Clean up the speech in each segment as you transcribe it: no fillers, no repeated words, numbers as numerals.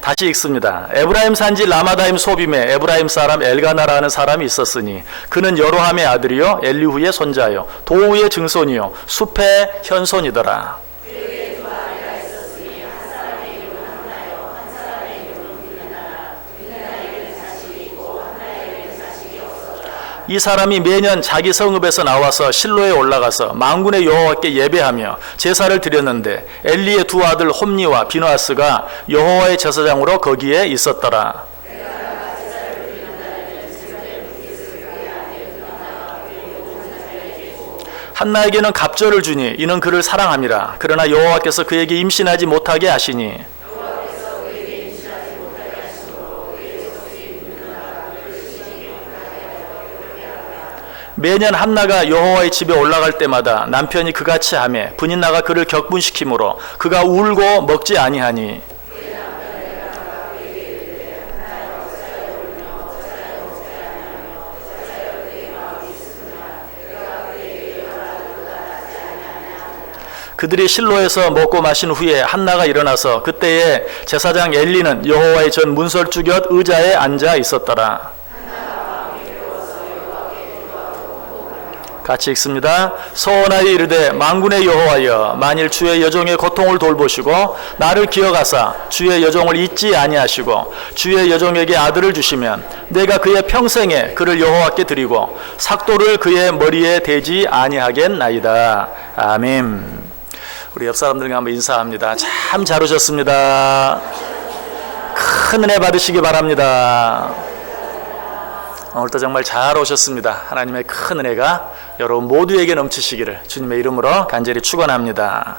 다시 읽습니다. 에브라임 산지 라마다임 소빔에 에브라임 사람 엘가나라는 사람이 있었으니 그는 여로함의 아들이요 엘리후의 손자요 도우의 증손이요 숲의 현손이더라. 이 사람이 매년 자기 성읍에서 나와서 실로에 올라가서 만군의 여호와께 예배하며 제사를 드렸는데 엘리의 두 아들 홈니와 비누아스가 여호와의 제사장으로 거기에 있었더라. 한나에게는 갑절을 주니 이는 그를 사랑함이라. 그러나 여호와께서 그에게 임신하지 못하게 하시니 매년 한나가 여호와의 집에 올라갈 때마다 남편이 그같이 하매 분인나가 그를 격분시키므로 그가 울고 먹지 아니하니 그들이 실로에서 먹고 마신 후에 한나가 일어나서 그때에 제사장 엘리는 여호와의 전 문설주 곁 의자에 앉아 있었더라. 같이 읽습니다. 서원하여 이르되 만군의 여호와여 만일 주의 여종의 고통을 돌보시고 나를 기억하사 주의 여종을 잊지 아니하시고 주의 여종에게 아들을 주시면 내가 그의 평생에 그를 여호와께 드리고 삭도를 그의 머리에 대지 아니하겠나이다. 아멘. 우리 옆 사람들과 한번 인사합니다. 참 잘 오셨습니다. 큰 은혜 받으시기 바랍니다. 오늘도 정말 잘 오셨습니다. 하나님의 큰 은혜가 여러분 모두에게 넘치시기를 주님의 이름으로 간절히 축원합니다.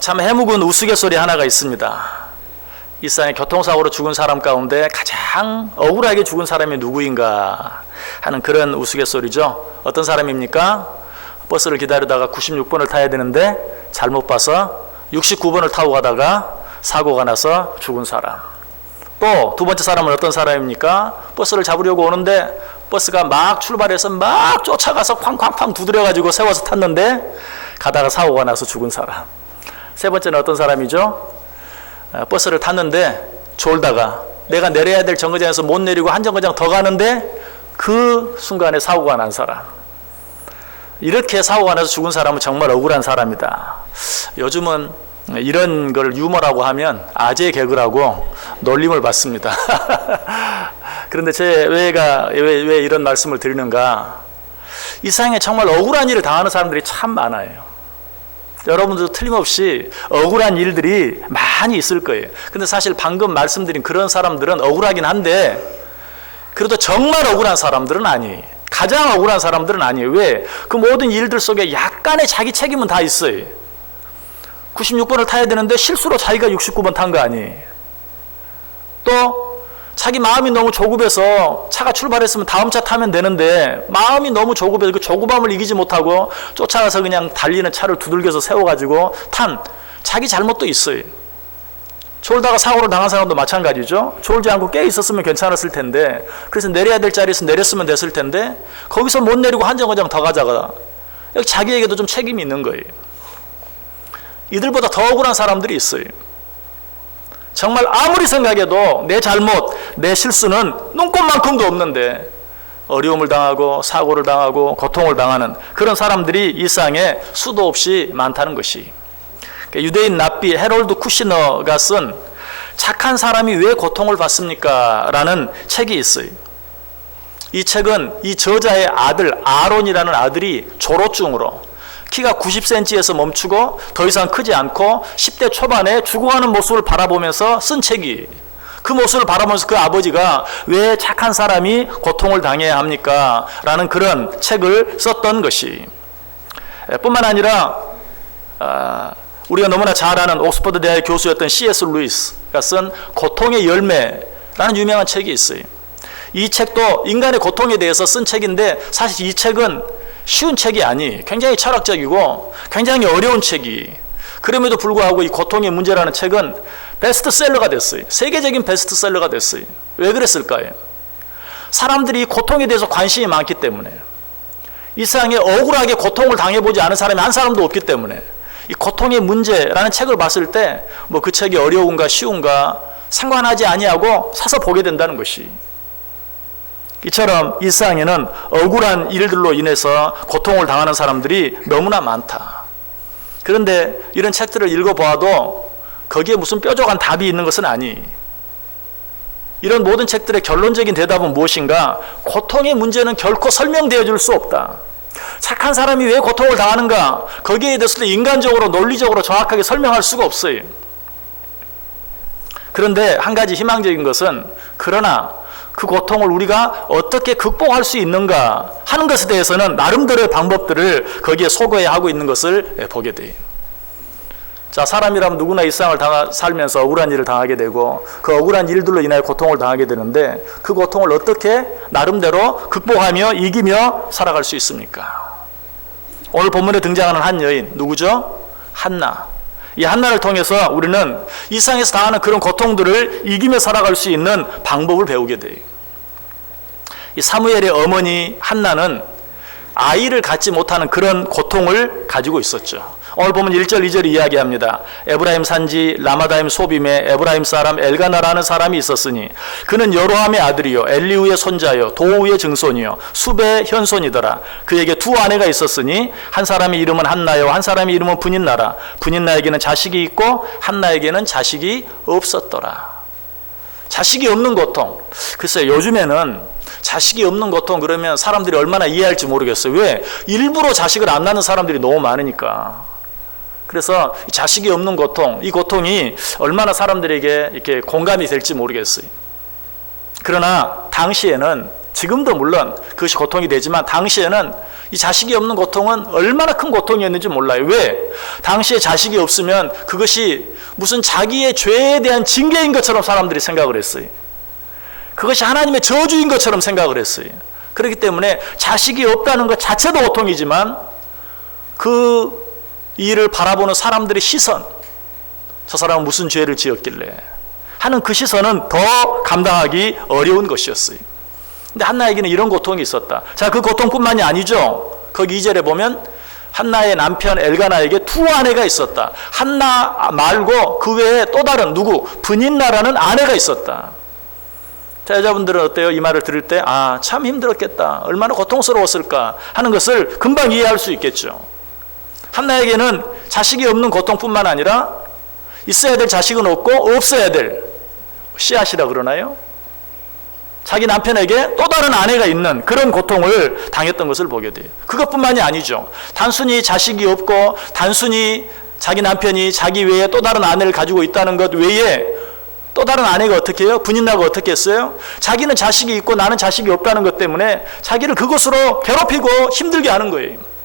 참 해묵은 우스갯소리 하나가 있습니다. 이 세상에 교통사고로 죽은 사람 가운데 가장 억울하게 죽은 사람이 누구인가 하는 그런 우스갯소리죠. 어떤 사람입니까? 버스를 기다리다가 96번을 타야 되는데 잘못 봐서 69번을 타고 가다가 사고가 나서 죽은 사람. 또 두 번째 사람은 어떤 사람입니까? 버스를 잡으려고 오는데 버스가 막 출발해서 막 쫓아가서 쾅쾅쾅 두드려가지고 세워서 탔는데 가다가 사고가 나서 죽은 사람. 세 번째는 어떤 사람이죠? 버스를 탔는데 졸다가 내가 내려야 될 정거장에서 못 내리고 한 정거장 더 가는데 그 순간에 사고가 난 사람. 이렇게 사고가 나서 죽은 사람은 정말 억울한 사람이다. 요즘은 이런 걸 유머라고 하면 아재 개그라고 놀림을 받습니다. 그런데 왜 이런 말씀을 드리는가? 이 세상에 정말 억울한 일을 당하는 사람들이 참 많아요. 여러분들도 틀림없이 억울한 일들이 많이 있을 거예요. 근데 사실 방금 말씀드린 그런 사람들은 억울하긴 한데 그래도 정말 억울한 사람들은 아니에요. 가장 억울한 사람들은 아니에요. 왜? 그 모든 일들 속에 약간의 자기 책임은 다 있어요. 96번을 타야 되는데 실수로 자기가 69번 탄 거 아니에요. 또 자기 마음이 너무 조급해서 차가 출발했으면 다음 차 타면 되는데 마음이 너무 조급해서 그 조급함을 이기지 못하고 쫓아가서 그냥 달리는 차를 두들겨서 세워가지고 탄 자기 잘못도 있어요. 졸다가 사고를 당한 사람도 마찬가지죠. 졸지 않고 깨 있었으면 괜찮았을 텐데 그래서 내려야 될 자리에서 내렸으면 됐을 텐데 거기서 못 내리고 한 정거장 더 가자가 여기 자기에게도 좀 책임이 있는 거예요. 이들보다 더 억울한 사람들이 있어요. 정말 아무리 생각해도 내 잘못, 내 실수는 눈꼽만큼도 없는데 어려움을 당하고 사고를 당하고 고통을 당하는 그런 사람들이 이 세상에 수도 없이 많다는 것이. 유대인 랍비 헤롤드 쿠시너가 쓴 착한 사람이 왜 고통을 받습니까? 라는 책이 있어요. 이 책은 이 저자의 아들 아론이라는 아들이 졸호증으로 키가 90cm에서 멈추고 더 이상 크지 않고 10대 초반에 죽어가는 모습을 바라보면서 쓴 책이, 그 모습을 바라보면서 그 아버지가 왜 착한 사람이 고통을 당해야 합니까? 라는 그런 책을 썼던 것이. 뿐만 아니라 우리가 너무나 잘 아는 옥스퍼드 대학의 교수였던 C.S. 루이스가 쓴 고통의 열매라는 유명한 책이 있어요. 이 책도 인간의 고통에 대해서 쓴 책인데 사실 이 책은 쉬운 책이 아니, 굉장히 철학적이고 굉장히 어려운 책이. 그럼에도 불구하고 이 고통의 문제라는 책은 베스트셀러가 됐어요. 세계적인 베스트셀러가 됐어요. 왜 그랬을까요? 사람들이 고통에 대해서 관심이 많기 때문에. 이 세상에 억울하게 고통을 당해보지 않은 사람이 한 사람도 없기 때문에. 이 고통의 문제라는 책을 봤을 때 뭐 그 책이 어려운가 쉬운가 상관하지 아니하고 사서 보게 된다는 것이, 이처럼 일상에는 억울한 일들로 인해서 고통을 당하는 사람들이 너무나 많다. 그런데 이런 책들을 읽어보아도 거기에 무슨 뾰족한 답이 있는 것은 아니. 이런 모든 책들의 결론적인 대답은 무엇인가? 고통의 문제는 결코 설명되어 줄 수 없다. 착한 사람이 왜 고통을 당하는가? 거기에 대해서도 인간적으로 논리적으로 정확하게 설명할 수가 없어요. 그런데 한 가지 희망적인 것은, 그러나 그 고통을 우리가 어떻게 극복할 수 있는가 하는 것에 대해서는 나름대로의 방법들을 거기에 소거하고 있는 것을 보게 돼요. 자, 사람이라면 누구나 일상을 살면서 억울한 일을 당하게 되고 그 억울한 일들로 인하여 고통을 당하게 되는데, 그 고통을 어떻게 나름대로 극복하며 이기며 살아갈 수 있습니까? 오늘 본문에 등장하는 한 여인, 누구죠? 한나. 이 한나를 통해서 우리는 일상에서 당하는 그런 고통들을 이기며 살아갈 수 있는 방법을 배우게 돼요. 이 사무엘의 어머니 한나는 아이를 갖지 못하는 그런 고통을 가지고 있었죠. 오늘 보면 1절 2절이 이야기합니다. 에브라임 산지 라마다임 소빔에 에브라임 사람 엘가나라는 사람이 있었으니 그는 여로함의 아들이요 엘리우의 손자요 도우의 증손이요 숲의 현손이더라. 그에게 두 아내가 있었으니 한 사람의 이름은 한나요 한 사람의 이름은 분인나라. 분인나에게는 자식이 있고 한나에게는 자식이 없었더라. 자식이 없는 고통. 글쎄요, 요즘에는 자식이 없는 고통 그러면 사람들이 얼마나 이해할지 모르겠어요. 왜? 일부러 자식을 안 낳는 사람들이 너무 많으니까. 그래서 자식이 없는 고통, 이 고통이 얼마나 사람들에게 이렇게 공감이 될지 모르겠어요. 그러나 당시에는, 지금도 물론 그것이 고통이 되지만 당시에는 이 자식이 없는 고통은 얼마나 큰 고통이었는지 몰라요. 왜? 당시에 자식이 없으면 그것이 무슨 자기의 죄에 대한 징계인 것처럼 사람들이 생각을 했어요. 그것이 하나님의 저주인 것처럼 생각을 했어요. 그렇기 때문에 자식이 없다는 것 자체도 고통이지만 그 이를 바라보는 사람들의 시선, 저 사람은 무슨 죄를 지었길래 하는 그 시선은 더 감당하기 어려운 것이었어요. 근데 한나에게는 이런 고통이 있었다. 자, 그 고통뿐만이 아니죠. 거기 2절에 보면 한나의 남편 엘가나에게 두 아내가 있었다. 한나 말고 그 외에 또 다른 누구? 분인나라는 아내가 있었다. 자, 여자분들은 어때요? 이 말을 들을 때 참 힘들었겠다. 얼마나 고통스러웠을까 하는 것을 금방 이해할 수 있겠죠. 한나에게는 자식이 없는 고통뿐만 아니라 있어야 될 자식은 없고 없어야 될 씨앗이라 그러나요? 자기 남편에게 또 다른 아내가 있는 그런 고통을 당했던 것을 보게 돼요. 그것뿐만이 아니죠. 단순히 자식이 없고 단순히 자기 남편이 자기 외에 또 다른 아내를 가지고 있다는 것 외에 또 다른 아내가 어떻게 해요? 분인나가 어떻게 했어요? 자기는 자식이 있고 나는 자식이 없다는 것 때문에 자기를 그것으로 괴롭히고 힘들게 하는 거예요.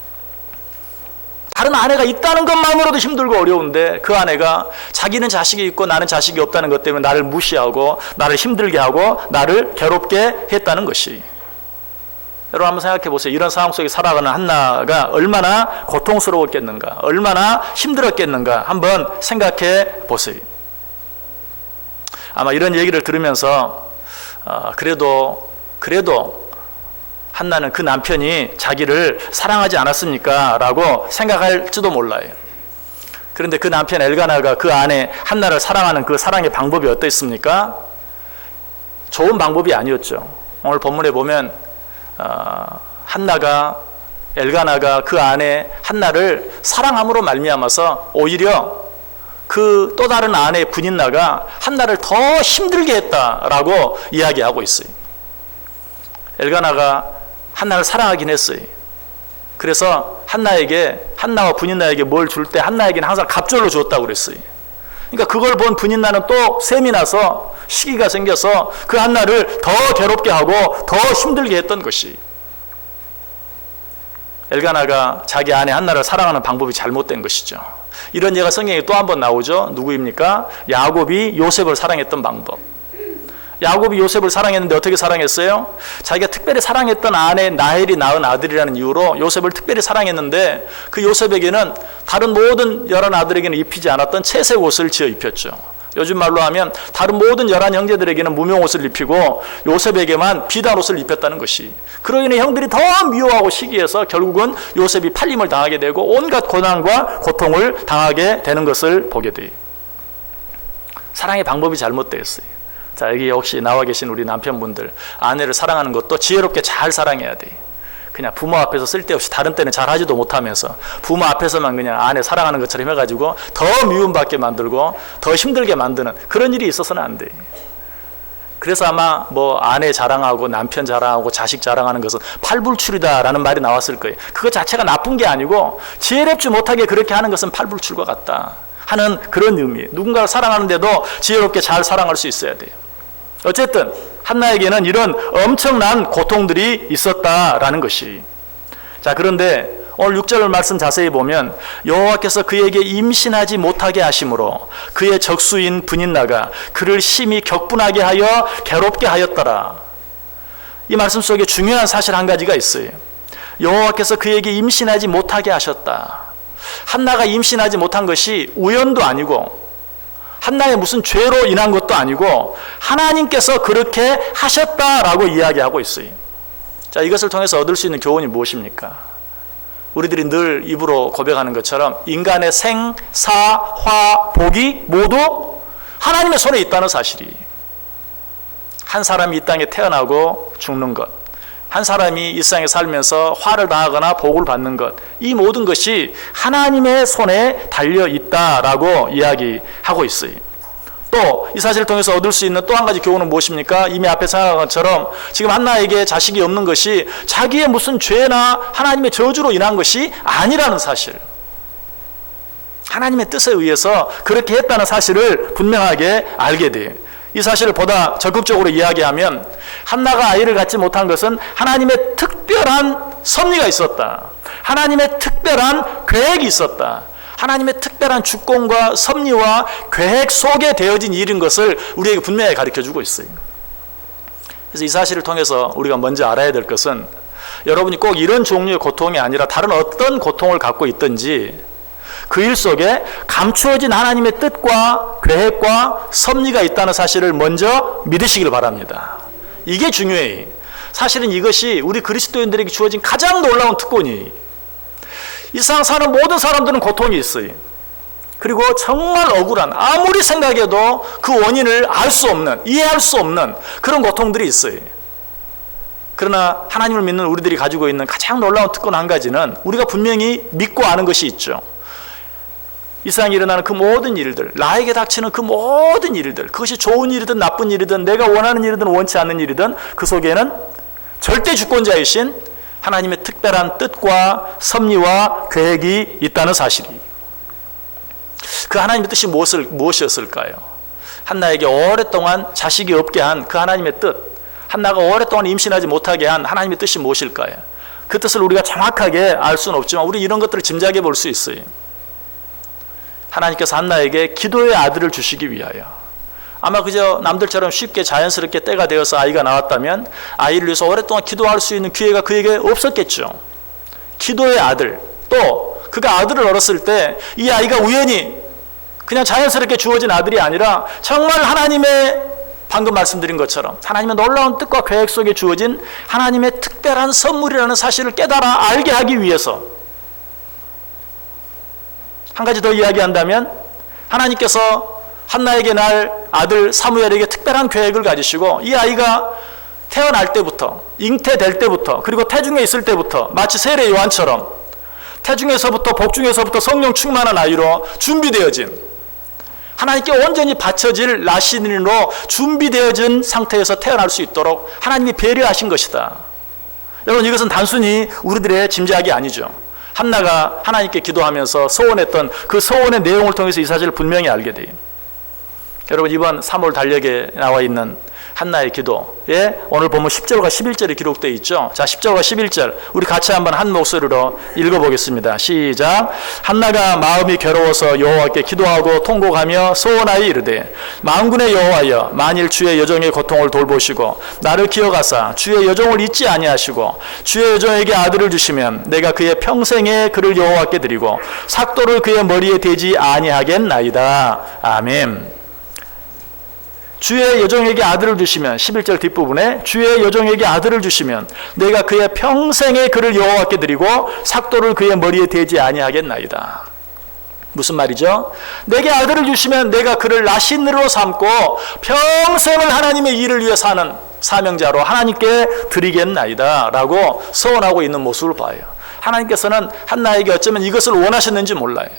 다른 아내가 있다는 것만으로도 힘들고 어려운데 그 아내가 자기는 자식이 있고 나는 자식이 없다는 것 때문에 나를 무시하고 나를 힘들게 하고 나를 괴롭게 했다는 것이. 여러분 한번 생각해 보세요. 이런 상황 속에 살아가는 한나가 얼마나 고통스러웠겠는가, 얼마나 힘들었겠는가 한번 생각해 보세요. 아마 이런 얘기를 들으면서 그래도 한나는 그 남편이 자기를 사랑하지 않았습니까? 라고 생각할지도 몰라요. 그런데 그 남편 엘가나가 그 아내 한나를 사랑하는 그 사랑의 방법이 어땠습니까? 좋은 방법이 아니었죠. 오늘 본문에 보면 엘가나가 그 아내 한나를 사랑함으로 말미암아서 오히려 그 또 다른 아내 분인나가 한나를 더 힘들게 했다라고 이야기하고 있어요. 엘가나가 한나를 사랑하긴 했어요. 그래서 한나와 분인나에게 뭘 줄 때 한나에게는 항상 갑절로 줬다고 그랬어요. 그러니까 그걸 본 분인나는 또 셈이 나서 시기가 생겨서 그 한나를 더 괴롭게 하고 더 힘들게 했던 것이. 엘가나가 자기 아내 한나를 사랑하는 방법이 잘못된 것이죠. 이런 예가 성경에 또 한 번 나오죠. 누구입니까? 야곱이 요셉을 사랑했던 방법. 야곱이 요셉을 사랑했는데 어떻게 사랑했어요? 자기가 특별히 사랑했던 아내 라헬이 낳은 아들이라는 이유로 요셉을 특별히 사랑했는데 그 요셉에게는 다른 모든 여러 아들에게는 입히지 않았던 채색 옷을 지어 입혔죠. 요즘 말로 하면 다른 모든 11 형제들에게는 무명 옷을 입히고 요셉에게만 비단 옷을 입혔다는 것이, 그로 인해 형들이 더 미워하고 시기해서 결국은 요셉이 팔림을 당하게 되고 온갖 고난과 고통을 당하게 되는 것을 보게 돼요. 사랑의 방법이 잘못되었어요. 자, 여기 혹시 나와 계신 우리 남편분들, 아내를 사랑하는 것도 지혜롭게 잘 사랑해야 돼요. 그냥 부모 앞에서 쓸데없이, 다른 때는 잘 하지도 못하면서 부모 앞에서만 그냥 아내 사랑하는 것처럼 해가지고 더 미움받게 만들고 더 힘들게 만드는 그런 일이 있어서는 안 돼. 그래서 아마 뭐 아내 자랑하고 남편 자랑하고 자식 자랑하는 것은 팔불출이다라는 말이 나왔을 거예요. 그것 자체가 나쁜 게 아니고 지혜롭지 못하게 그렇게 하는 것은 팔불출과 같다 하는 그런 의미. 누군가를 사랑하는데도 지혜롭게 잘 사랑할 수 있어야 돼요. 어쨌든 한나에게는 이런 엄청난 고통들이 있었다라는 것이. 자, 그런데 오늘 6절 말씀 자세히 보면 여호와께서 그에게 임신하지 못하게 하심으로 그의 적수인 브닛나가 그를 심히 격분하게 하여 괴롭게 하였더라. 이 말씀 속에 중요한 사실 한 가지가 있어요. 여호와께서 그에게 임신하지 못하게 하셨다. 한나가 임신하지 못한 것이 우연도 아니고 한나의 무슨 죄로 인한 것도 아니고 하나님께서 그렇게 하셨다라고 이야기하고 있어요. 자, 이것을 통해서 얻을 수 있는 교훈이 무엇입니까? 우리들이 늘 입으로 고백하는 것처럼 인간의 생, 사, 화, 복이 모두 하나님의 손에 있다는 사실이. 한 사람이 이 땅에 태어나고 죽는 것, 한 사람이 이 세상에 살면서 화를 당하거나 복을 받는 것, 이 모든 것이 하나님의 손에 달려 있다라고 이야기하고 있어요. 또 이 사실을 통해서 얻을 수 있는 또 한 가지 교훈은 무엇입니까? 이미 앞에 생각한 것처럼 지금 한나에게 자식이 없는 것이 자기의 무슨 죄나 하나님의 저주로 인한 것이 아니라는 사실, 하나님의 뜻에 의해서 그렇게 했다는 사실을 분명하게 알게 돼요. 이 사실을 보다 적극적으로 이야기하면 한나가 아이를 갖지 못한 것은 하나님의 특별한 섭리가 있었다. 하나님의 특별한 계획이 있었다. 하나님의 특별한 주권과 섭리와 계획 속에 되어진 일인 것을 우리에게 분명히 가르쳐주고 있어요. 그래서 이 사실을 통해서 우리가 먼저 알아야 될 것은 여러분이 꼭 이런 종류의 고통이 아니라 다른 어떤 고통을 갖고 있든지 그 일 속에 감추어진 하나님의 뜻과 계획과 섭리가 있다는 사실을 먼저 믿으시길 바랍니다. 이게 중요해요. 사실은 이것이 우리 그리스도인들에게 주어진 가장 놀라운 특권이에요. 이 세상 사는 모든 사람들은 고통이 있어요. 그리고 정말 억울한, 아무리 생각해도 그 원인을 알 수 없는, 이해할 수 없는 그런 고통들이 있어요. 그러나 하나님을 믿는 우리들이 가지고 있는 가장 놀라운 특권 한 가지는 우리가 분명히 믿고 아는 것이 있죠. 이 세상에 일어나는 그 모든 일들, 나에게 닥치는 그 모든 일들, 그것이 좋은 일이든 나쁜 일이든 내가 원하는 일이든 원치 않는 일이든 그 속에는 절대 주권자이신 하나님의 특별한 뜻과 섭리와 계획이 있다는 사실이. 그 하나님의 뜻이 무엇이었을까요? 한나에게 오랫동안 자식이 없게 한 그 하나님의 뜻, 한나가 오랫동안 임신하지 못하게 한 하나님의 뜻이 무엇일까요? 그 뜻을 우리가 정확하게 알 수는 없지만 우리 이런 것들을 짐작해 볼 수 있어요. 하나님께서 한나에게 기도의 아들을 주시기 위하여, 아마 그저 남들처럼 쉽게 자연스럽게 때가 되어서 아이가 나왔다면 아이를 위해서 오랫동안 기도할 수 있는 기회가 그에게 없었겠죠. 기도의 아들, 또 그가 아들을 얻었을 때 이 아이가 우연히 그냥 자연스럽게 주어진 아들이 아니라 정말 하나님의, 방금 말씀드린 것처럼 하나님의 놀라운 뜻과 계획 속에 주어진 하나님의 특별한 선물이라는 사실을 깨달아 알게 하기 위해서. 한 가지 더 이야기한다면 하나님께서 한나에게 날 아들 사무엘에게 특별한 계획을 가지시고 이 아이가 태어날 때부터, 잉태될 때부터, 그리고 태중에 있을 때부터 마치 세례 요한처럼 태중에서부터 복중에서부터 성령 충만한 아이로 준비되어진, 하나님께 온전히 바쳐질 나시린으로 준비되어진 상태에서 태어날 수 있도록 하나님이 배려하신 것이다. 여러분, 이것은 단순히 우리들의 짐작이 아니죠. 한나가 하나님께 기도하면서 소원했던 그 소원의 내용을 통해서 이 사실을 분명히 알게 돼요. 여러분, 이번 3월 달력에 나와 있는 한나의 기도에 오늘 보면 10절과 11절이 기록되어 있죠. 자, 10절과 11절 우리 같이 한번 한 목소리로 읽어보겠습니다. 시작. 한나가 마음이 괴로워서 여호와께 기도하고 통곡하며 소원하여 이르되, 만군의 여호와여, 만일 주의 여종의 고통을 돌보시고 나를 기억하사 주의 여종을 잊지 아니하시고 주의 여종에게 아들을 주시면 내가 그의 평생에 그를 여호와께 드리고 삭도를 그의 머리에 대지 아니하겠나이다. 아멘. 주의 여종에게 아들을 주시면 11절 뒷부분에 주의 여종에게 아들을 주시면 내가 그의 평생의 그를 여호와께 드리고 삭도를 그의 머리에 대지 아니하겠나이다. 무슨 말이죠? 내게 아들을 주시면 내가 그를 나신으로 삼고 평생을 하나님의 일을 위해 사는 사명자로 하나님께 드리겠나이다 라고 서원하고 있는 모습을 봐요. 하나님께서는 한나에게 어쩌면 이것을 원하셨는지 몰라요.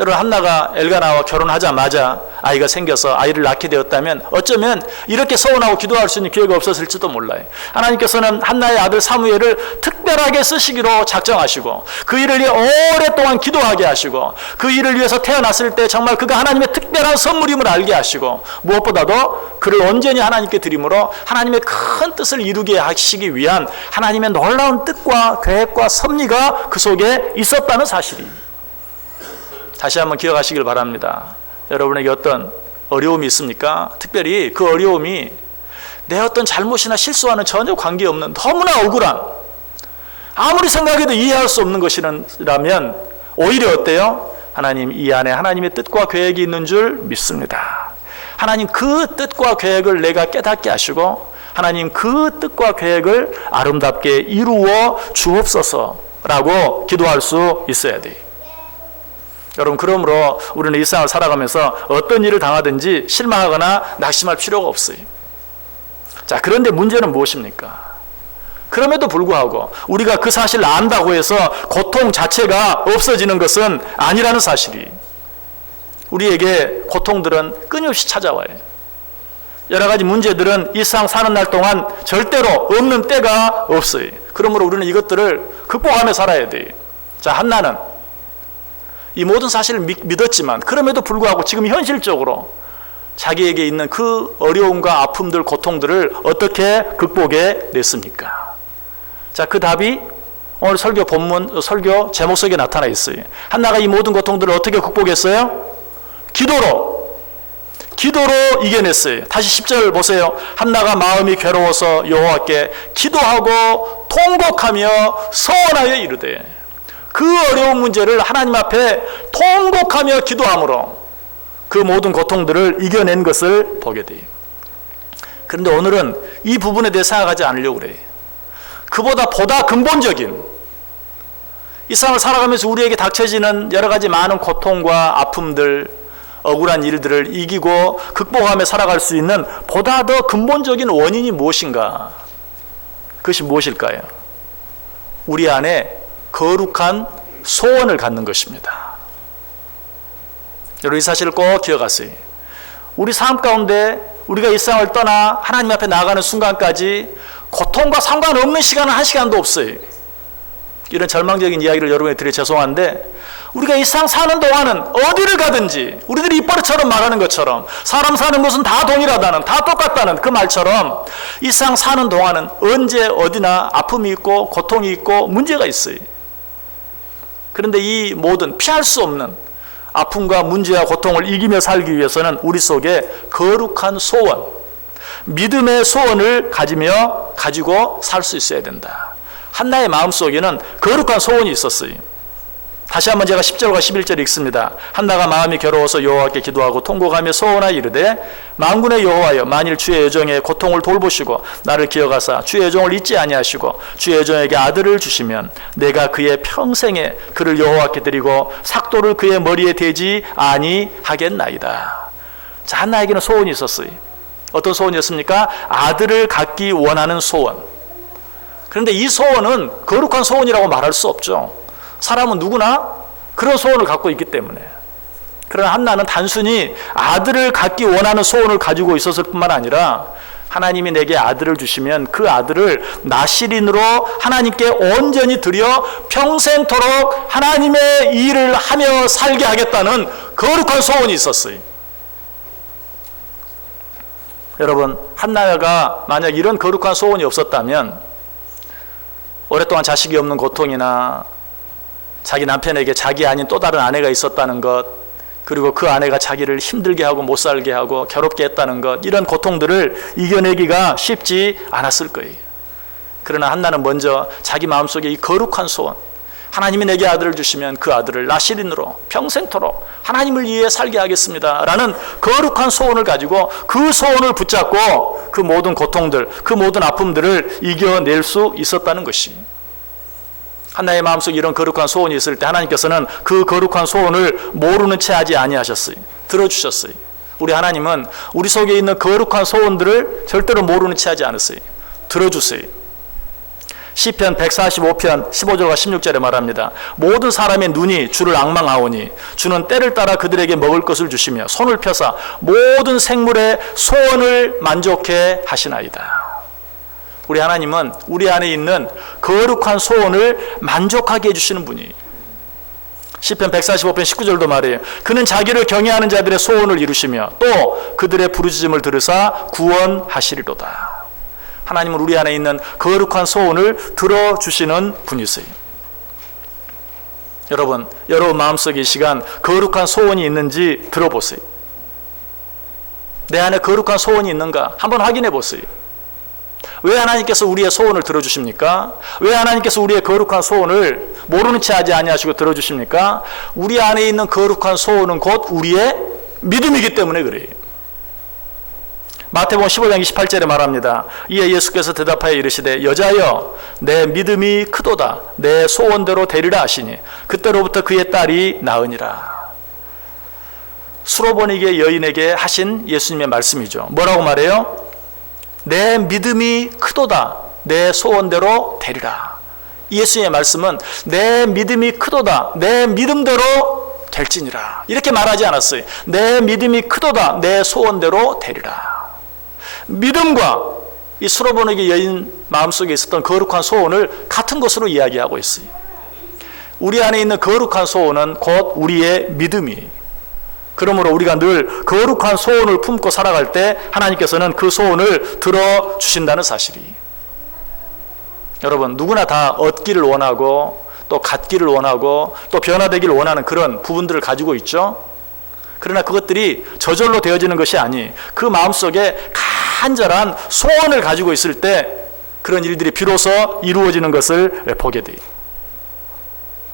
여러분, 한나가 엘가나와 결혼하자마자 아이가 생겨서 아이를 낳게 되었다면 어쩌면 이렇게 서원하고 기도할 수 있는 기회가 없었을지도 몰라요. 하나님께서는 한나의 아들 사무엘을 특별하게 쓰시기로 작정하시고 그 일을 위해 오랫동안 기도하게 하시고 그 일을 위해서 태어났을 때 정말 그가 하나님의 특별한 선물임을 알게 하시고 무엇보다도 그를 온전히 하나님께 드림으로 하나님의 큰 뜻을 이루게 하시기 위한 하나님의 놀라운 뜻과 계획과 섭리가 그 속에 있었다는 사실이 다시 한번 기억하시길 바랍니다. 여러분에게 어떤 어려움이 있습니까? 특별히 그 어려움이 내 어떤 잘못이나 실수와는 전혀 관계없는 너무나 억울한, 아무리 생각해도 이해할 수 없는 것이라면 오히려 어때요? 하나님, 이 안에 하나님의 뜻과 계획이 있는 줄 믿습니다. 하나님, 그 뜻과 계획을 내가 깨닫게 하시고 하나님, 그 뜻과 계획을 아름답게 이루어 주옵소서라고 기도할 수 있어야 돼요. 여러분, 그러므로 우리는 일상을 살아가면서 어떤 일을 당하든지 실망하거나 낙심할 필요가 없어요. 자, 그런데 문제는 무엇입니까? 그럼에도 불구하고 우리가 그 사실을 안다고 해서 고통 자체가 없어지는 것은 아니라는 사실이, 우리에게 고통들은 끊임없이 찾아와요. 여러 가지 문제들은 일상 사는 날 동안 절대로 없는 때가 없어요. 그러므로 우리는 이것들을 극복하며 살아야 돼요. 자, 한나는 이 모든 사실을 믿었지만 그럼에도 불구하고 지금 현실적으로 자기에게 있는 그 어려움과 아픔들, 고통들을 어떻게 극복해 냈습니까? 자, 그 답이 오늘 설교 본문, 설교 제목 속에 나타나 있어요. 한나가 이 모든 고통들을 어떻게 극복했어요? 기도로 이겨냈어요. 다시 10절 보세요. 한나가 마음이 괴로워서 여호와께 기도하고 통곡하며 서원하여 이르되, 그 어려운 문제를 하나님 앞에 통곡하며 기도함으로 그 모든 고통들을 이겨낸 것을 보게 돼요. 그런데 오늘은 이 부분에 대해 생각하지 않으려고 그래요. 보다 근본적인, 이 세상을 살아가면서 우리에게 닥쳐지는 여러 가지 많은 고통과 아픔들, 억울한 일들을 이기고 극복하며 살아갈 수 있는 보다 더 근본적인 원인이 무엇인가? 그것이 무엇일까요? 우리 안에 거룩한 소원을 갖는 것입니다. 여러분, 이 사실을 꼭 기억하세요. 우리 삶 가운데 우리가 이 세상을 떠나 하나님 앞에 나아가는 순간까지 고통과 상관없는 시간은 한 시간도 없어요. 이런 절망적인 이야기를 여러분에 드려 죄송한데, 우리가 이 세상 사는 동안은 어디를 가든지 우리들이 입버릇처럼 말하는 것처럼 사람 사는 곳은 다 동일하다는, 다 똑같다는 그 말처럼 이 세상 사는 동안은 언제 어디나 아픔이 있고 고통이 있고 문제가 있어요. 그런데 이 모든 피할 수 없는 아픔과 문제와 고통을 이기며 살기 위해서는 우리 속에 거룩한 소원, 믿음의 소원을 가지고 살 수 있어야 된다. 한나의 마음속에는 거룩한 소원이 있었어요. 다시 한번 제가 10절과 11절 읽습니다. 한나가 마음이 괴로워서 여호와께 기도하고 통곡하며 소원하여 이르되, 만군의 여호와여, 만일 주의 여종의 고통을 돌보시고 나를 기억하사 주의 여종을 잊지 아니하시고 주의 여종에게 아들을 주시면 내가 그의 평생에 그를 여호와께 드리고 삭도를 그의 머리에 대지 아니하겠나이다. 자, 한나에게는 소원이 있었어요. 어떤 소원이었습니까? 아들을 갖기 원하는 소원. 그런데 이 소원은 거룩한 소원이라고 말할 수 없죠. 사람은 누구나 그런 소원을 갖고 있기 때문에. 그러나 한나는 단순히 아들을 갖기 원하는 소원을 가지고 있었을 뿐만 아니라 하나님이 내게 아들을 주시면 그 아들을 나실인으로 하나님께 온전히 드려 평생토록 하나님의 일을 하며 살게 하겠다는 거룩한 소원이 있었어요. 여러분, 한나가 만약 이런 거룩한 소원이 없었다면 오랫동안 자식이 없는 고통이나 자기 남편에게 자기 아닌 또 다른 아내가 있었다는 것, 그리고 그 아내가 자기를 힘들게 하고 못 살게 하고 괴롭게 했다는 것, 이런 고통들을 이겨내기가 쉽지 않았을 거예요. 그러나 한나는 먼저 자기 마음속에 이 거룩한 소원, 하나님이 내게 아들을 주시면 그 아들을 나시린으로 평생토록 하나님을 위해 살게 하겠습니다 라는 거룩한 소원을 가지고 그 소원을 붙잡고 그 모든 고통들, 그 모든 아픔들을 이겨낼 수 있었다는 것이, 한나의 마음속에 이런 거룩한 소원이 있을 때 하나님께서는 그 거룩한 소원을 모르는 채 하지 아니하셨어요. 들어주셨어요. 우리 하나님은 우리 속에 있는 거룩한 소원들을 절대로 모르는 채 하지 않았어요. 들어주세요. 시편 145편 15절과 16절에 말합니다. 모든 사람의 눈이 주를 앙망하오니 주는 때를 따라 그들에게 먹을 것을 주시며 손을 펴사 모든 생물의 소원을 만족해 하시나이다. 우리 하나님은 우리 안에 있는 거룩한 소원을 만족하게 해주시는 분이, 시편 145편 19절도 말해요. 그는 자기를 경외하는 자들의 소원을 이루시며 또 그들의 부르짖음을 들으사 구원하시리로다. 하나님은 우리 안에 있는 거룩한 소원을 들어주시는 분이세요. 여러분 마음속에 이 시간 거룩한 소원이 있는지 들어보세요. 내 안에 거룩한 소원이 있는가 한번 확인해 보세요. 왜 하나님께서 우리의 소원을 들어주십니까? 왜 하나님께서 우리의 거룩한 소원을 모르는 채 하지 아니하시고 들어주십니까? 우리 안에 있는 거룩한 소원은 곧 우리의 믿음이기 때문에 그래요. 마태복음 15장 28절에 말합니다. 이에 예수께서 대답하여 이르시되 여자여 내 믿음이 크도다 내 소원대로 되리라 하시니 그때로부터 그의 딸이 나으니라. 수로보니게 여인에게 하신 예수님의 말씀이죠. 뭐라고 말해요? 내 믿음이 크도다 내 소원대로 되리라. 예수님의 말씀은 내 믿음이 크도다 내 믿음대로 될지니라 이렇게 말하지 않았어요. 내 믿음이 크도다 내 소원대로 되리라. 믿음과 이 수로보니게 여인 마음속에 있었던 거룩한 소원을 같은 것으로 이야기하고 있어요. 우리 안에 있는 거룩한 소원은 곧 우리의 믿음이, 그러므로 우리가 늘 거룩한 소원을 품고 살아갈 때 하나님께서는 그 소원을 들어주신다는 사실이, 여러분 누구나 다 얻기를 원하고 또 갖기를 원하고 또 변화되기를 원하는 그런 부분들을 가지고 있죠. 그러나 그것들이 저절로 되어지는 것이 아니 그 마음속에 간절한 소원을 가지고 있을 때 그런 일들이 비로소 이루어지는 것을 보게 돼요.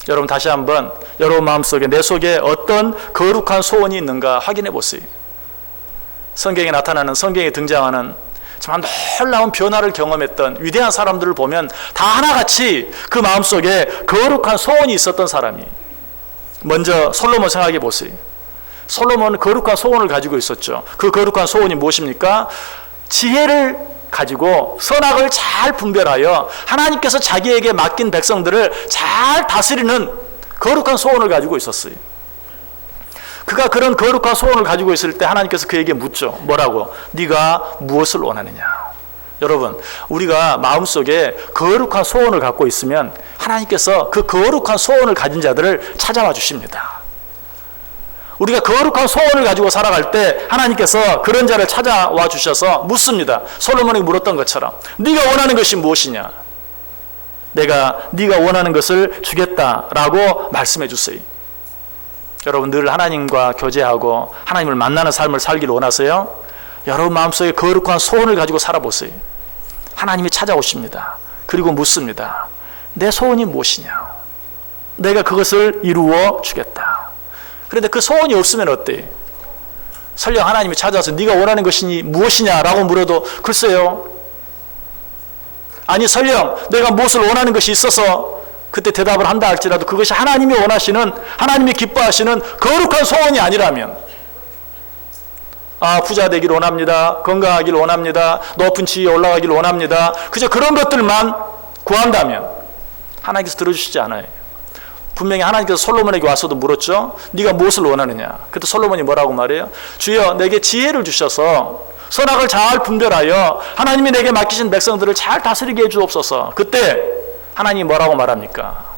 여러분 다시 한번 여러분 마음속에 내 속에 어떤 거룩한 소원이 있는가 확인해 보세요. 성경에 나타나는, 성경에 등장하는 정말 놀라운 변화를 경험했던 위대한 사람들을 보면 다 하나같이 그 마음속에 거룩한 소원이 있었던 사람이, 먼저 솔로몬 생각해 보세요. 솔로몬은 거룩한 소원을 가지고 있었죠. 그 거룩한 소원이 무엇입니까? 지혜를 가지고 선악을 잘 분별하여 하나님께서 자기에게 맡긴 백성들을 잘 다스리는 거룩한 소원을 가지고 있었어요. 그가 그런 거룩한 소원을 가지고 있을 때 하나님께서 그에게 묻죠. 뭐라고? 네가 무엇을 원하느냐? 여러분 우리가 마음속에 거룩한 소원을 갖고 있으면 하나님께서 그 거룩한 소원을 가진 자들을 찾아와 주십니다. 우리가 거룩한 소원을 가지고 살아갈 때 하나님께서 그런 자를 찾아와 주셔서 묻습니다. 솔로몬이 물었던 것처럼 네가 원하는 것이 무엇이냐? 내가 네가 원하는 것을 주겠다라고 말씀해 주세요. 여러분 늘 하나님과 교제하고 하나님을 만나는 삶을 살기를 원하세요? 여러분 마음속에 거룩한 소원을 가지고 살아보세요. 하나님이 찾아오십니다. 그리고 묻습니다. 내 소원이 무엇이냐? 내가 그것을 이루어 주겠다. 그런데 그 소원이 없으면 어때? 설령 하나님이 찾아와서 네가 원하는 것이 무엇이냐라고 물어도 글쎄요. 아니 설령 내가 무엇을 원하는 것이 있어서 그때 대답을 한다 할지라도 그것이 하나님이 원하시는, 하나님이 기뻐하시는 거룩한 소원이 아니라면, 부자 되기를 원합니다, 건강하기를 원합니다, 높은 지위에 올라가기를 원합니다, 그저 그런 것들만 구한다면 하나님께서 들어주시지 않아요. 분명히 하나님께서 솔로몬에게 와서도 물었죠. 네가 무엇을 원하느냐? 그때 솔로몬이 뭐라고 말해요? 주여 내게 지혜를 주셔서 선악을 잘 분별하여 하나님이 내게 맡기신 백성들을 잘 다스리게 해주옵소서. 그때 하나님이 뭐라고 말합니까?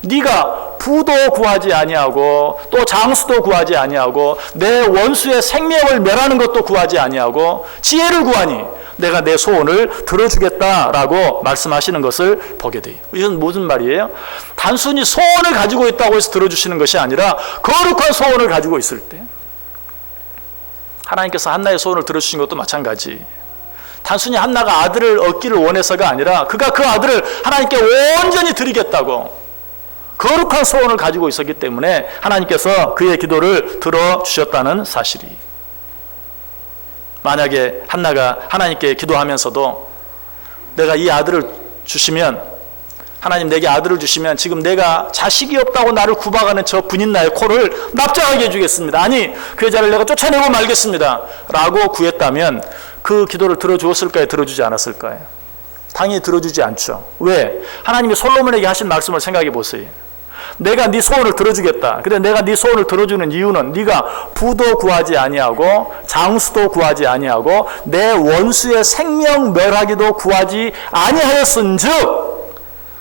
네가 부도 구하지 아니하고 또 장수도 구하지 아니하고 내 원수의 생명을 멸하는 것도 구하지 아니하고 지혜를 구하니 내가 내 소원을 들어주겠다라고 말씀하시는 것을 보게 돼요. 이건 무슨 말이에요? 단순히 소원을 가지고 있다고 해서 들어주시는 것이 아니라 거룩한 소원을 가지고 있을 때, 하나님께서 한나의 소원을 들어주신 것도 마찬가지. 단순히 한나가 아들을 얻기를 원해서가 아니라 그가 그 아들을 하나님께 온전히 드리겠다고, 거룩한 소원을 가지고 있었기 때문에 하나님께서 그의 기도를 들어주셨다는 사실이. 만약에 한나가 하나님께 기도하면서도 내가 이 아들을 주시면, 하나님 내게 아들을 주시면 지금 내가 자식이 없다고 나를 구박하는 저 분인나의 코를 납작하게 해주겠습니다. 아니 그 여자를 내가 쫓아내고 말겠습니다 라고 구했다면 그 기도를 들어주었을까요? 들어주지 않았을까요? 당연히 들어주지 않죠. 왜? 하나님이 솔로몬에게 하신 말씀을 생각해 보세요. 내가 네 소원을 들어주겠다. 근데 내가 네 소원을 들어주는 이유는 네가 부도 구하지 아니하고 장수도 구하지 아니하고 내 원수의 생명 멸하기도 구하지 아니하였은즉,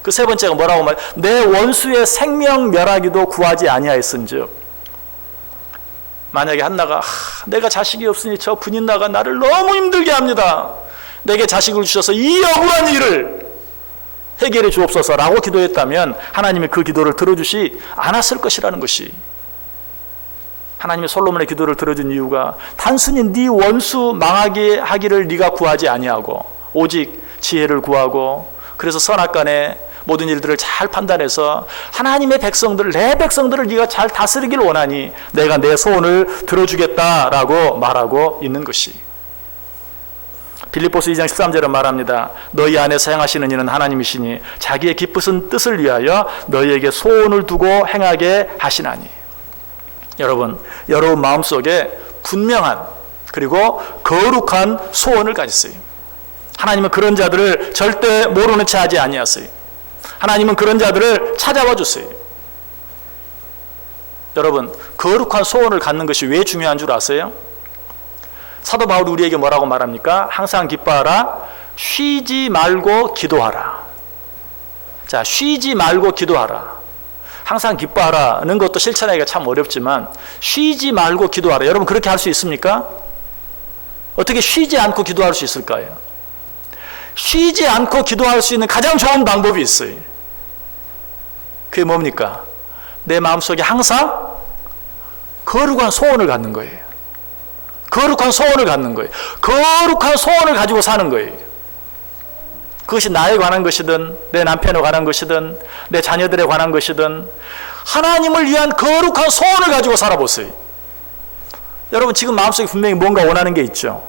그 세 번째가 뭐라고 말? 내 원수의 생명 멸하기도 구하지 아니하였은즉. 만약에 한나가 내가 자식이 없으니 저 분인나가 나를 너무 힘들게 합니다. 내게 자식을 주셔서 이 억울한 일을 해결해 주옵소서라고 기도했다면 하나님이 그 기도를 들어주시 않았을 것이라는 것이. 하나님이 솔로몬의 기도를 들어준 이유가 단순히 네 원수 망하게 하기를 네가 구하지 아니하고 오직 지혜를 구하고, 그래서 선악간에 모든 일들을 잘 판단해서 하나님의 백성들, 내 백성들을 네가 잘 다스리길 원하니 내가 내 소원을 들어주겠다라고 말하고 있는 것이. 빌립보서 2장 13절은 말합니다. 너희 안에서 행하시는 이는 하나님이시니 자기의 기쁘신 뜻을 위하여 너희에게 소원을 두고 행하게 하시나니. 여러분 마음속에 분명한 그리고 거룩한 소원을 가졌어요. 하나님은 그런 자들을 절대 모르는 채 하지 아니하세요. 하나님은 그런 자들을 찾아와 주세요. 여러분 거룩한 소원을 갖는 것이 왜 중요한 줄 아세요? 사도 바울이 우리에게 뭐라고 말합니까? 항상 기뻐하라, 쉬지 말고 기도하라. 자, 쉬지 말고 기도하라. 항상 기뻐하라는 것도 실천하기가 참 어렵지만 쉬지 말고 기도하라. 여러분 그렇게 할 수 있습니까? 어떻게 쉬지 않고 기도할 수 있을까요? 쉬지 않고 기도할 수 있는 가장 좋은 방법이 있어요. 그게 뭡니까? 내 마음속에 항상 거룩한 소원을 갖는 거예요. 거룩한 소원을 갖는 거예요. 거룩한 소원을 가지고 사는 거예요. 그것이 나에 관한 것이든 내 남편에 관한 것이든 내 자녀들에 관한 것이든 하나님을 위한 거룩한 소원을 가지고 살아보세요. 여러분 지금 마음속에 분명히 뭔가 원하는 게 있죠.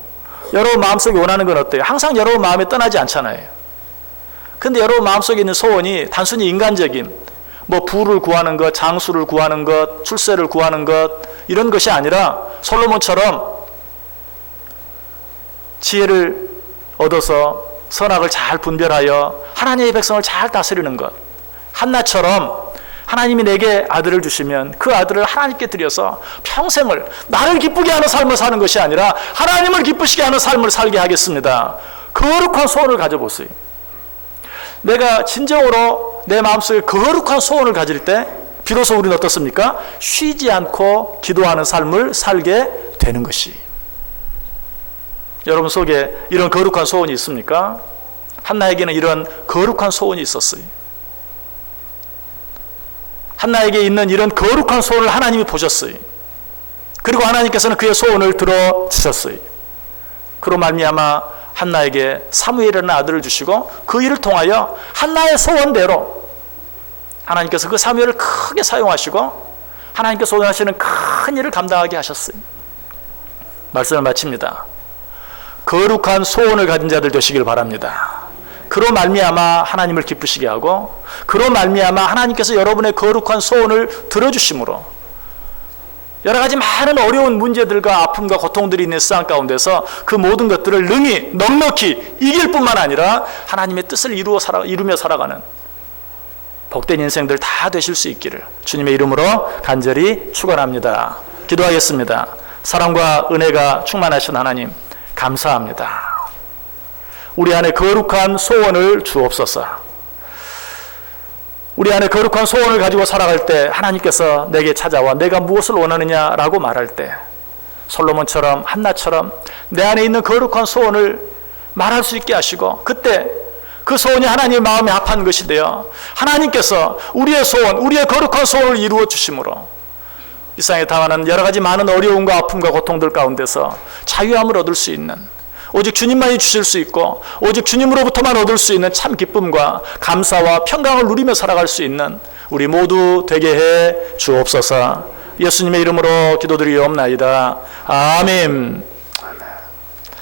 여러분 마음속에 원하는 건 어때요? 항상 여러분 마음에 떠나지 않잖아요. 근데 여러분 마음속에 있는 소원이 단순히 인간적인 뭐 부를 구하는 것, 장수를 구하는 것, 출세를 구하는 것 이런 것이 아니라 솔로몬처럼 지혜를 얻어서 선악을 잘 분별하여 하나님의 백성을 잘 다스리는 것. 한나처럼 하나님이 내게 아들을 주시면 그 아들을 하나님께 드려서 평생을 나를 기쁘게 하는 삶을 사는 것이 아니라 하나님을 기쁘시게 하는 삶을 살게 하겠습니다. 거룩한 소원을 가져보세요. 내가 진정으로 내 마음속에 거룩한 소원을 가질 때 비로소 우리는 어떻습니까? 쉬지 않고 기도하는 삶을 살게 되는 것이. 여러분 속에 이런 거룩한 소원이 있습니까? 한나에게는 이런 거룩한 소원이 있었어요. 한나에게 있는 이런 거룩한 소원을 하나님이 보셨어요. 그리고 하나님께서는 그의 소원을 들어주셨어요. 그로 말미암아 한나에게 사무엘이라는 아들을 주시고 그 일을 통하여 한나의 소원대로 하나님께서 그 사무엘을 크게 사용하시고 하나님께서 원하시는 큰 일을 감당하게 하셨어요. 말씀을 마칩니다. 거룩한 소원을 가진 자들 되시길 바랍니다. 그로 말미암아 하나님을 기쁘시게 하고 그로 말미암아 하나님께서 여러분의 거룩한 소원을 들어주심으로 여러 가지 많은 어려운 문제들과 아픔과 고통들이 있는 세상 가운데서 그 모든 것들을 능히 넉넉히 이길 뿐만 아니라 하나님의 뜻을 이루며 살아가는 복된 인생들 다 되실 수 있기를 주님의 이름으로 간절히 축원합니다. 기도하겠습니다. 사랑과 은혜가 충만하신 하나님 감사합니다. 우리 안에 거룩한 소원을 주옵소서. 우리 안에 거룩한 소원을 가지고 살아갈 때 하나님께서 내게 찾아와 내가 무엇을 원하느냐라고 말할 때 솔로몬처럼 한나처럼 내 안에 있는 거룩한 소원을 말할 수 있게 하시고 그때 그 소원이 하나님의 마음에 합한 것이 되어 하나님께서 우리의 소원, 우리의 거룩한 소원을 이루어 주심으로 이 세상에 당하는 여러 가지 많은 어려움과 아픔과 고통들 가운데서 자유함을 얻을 수 있는 오직 주님만이 주실 수 있고 오직 주님으로부터만 얻을 수 있는 참 기쁨과 감사와 평강을 누리며 살아갈 수 있는 우리 모두 되게 해 주옵소서. 예수님의 이름으로 기도드리옵나이다. 아멘.